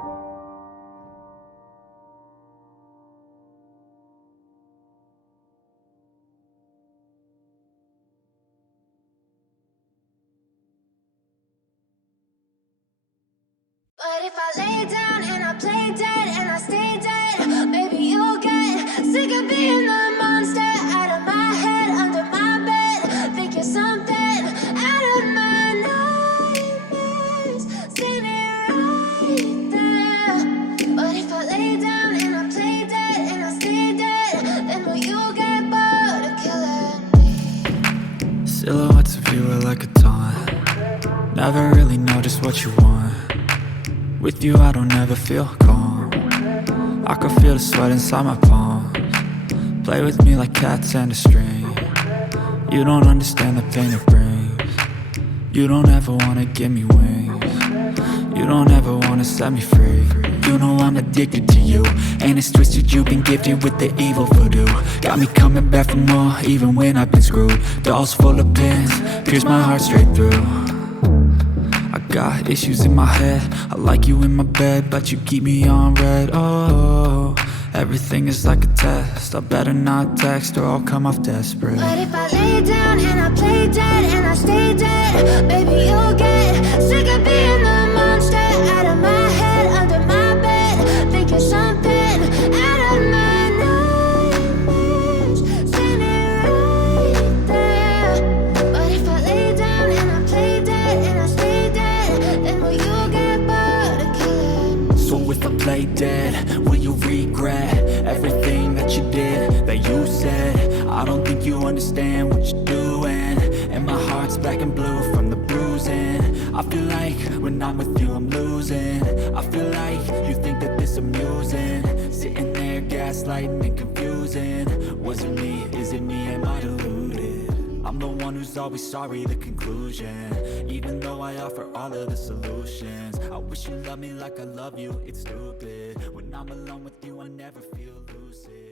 But if I lay down and I play dead and I stay dead, maybe you'll get sick of being the monster out of my head, under my bed. Think you're something out of my nightmares. See me right there. But if I lay down and I play dead and I stay dead, then will you get bored of killing me? Silhouettes of you are like a taunt. Never really know just what you want. With you I don't ever feel calm. I can feel the sweat inside my palms. Play with me like cats and a string. You don't understand the pain it brings. You don't ever wanna give me wings. You don't ever wanna set me free. You know I'm addicted to you, and it's twisted, you've been gifted with the evil voodoo. Got me coming back for more, even when I've been screwed. Dolls full of pins, pierce my heart straight through. I got issues in my head, I like you in my bed, but you keep me on red. Oh, everything is like a test, I better not text or I'll come off desperate. But if I lay down and I play dead and I stay dead, maybe you'll get sick of being the monster out of my head, under my bed. Think you're something out of my nightmares. See me right there. But if I lay down and I play dead and I stay dead, then will you get bored of killing me? So if I play dead, will you regret everything that you did, that you said? I don't think you understand what you're doing, and my heart's black and blue from the bruising. I feel like when I'm with you I'm losing. I feel like you think that this amusing, sitting there gaslighting and confusing. Was it me? Is it me? Am I deluded? I'm the one who's always sorry, the conclusion. Even though I offer all of the solutions, I wish you loved me like I love you, it's stupid. When I'm alone with you I never feel lucid.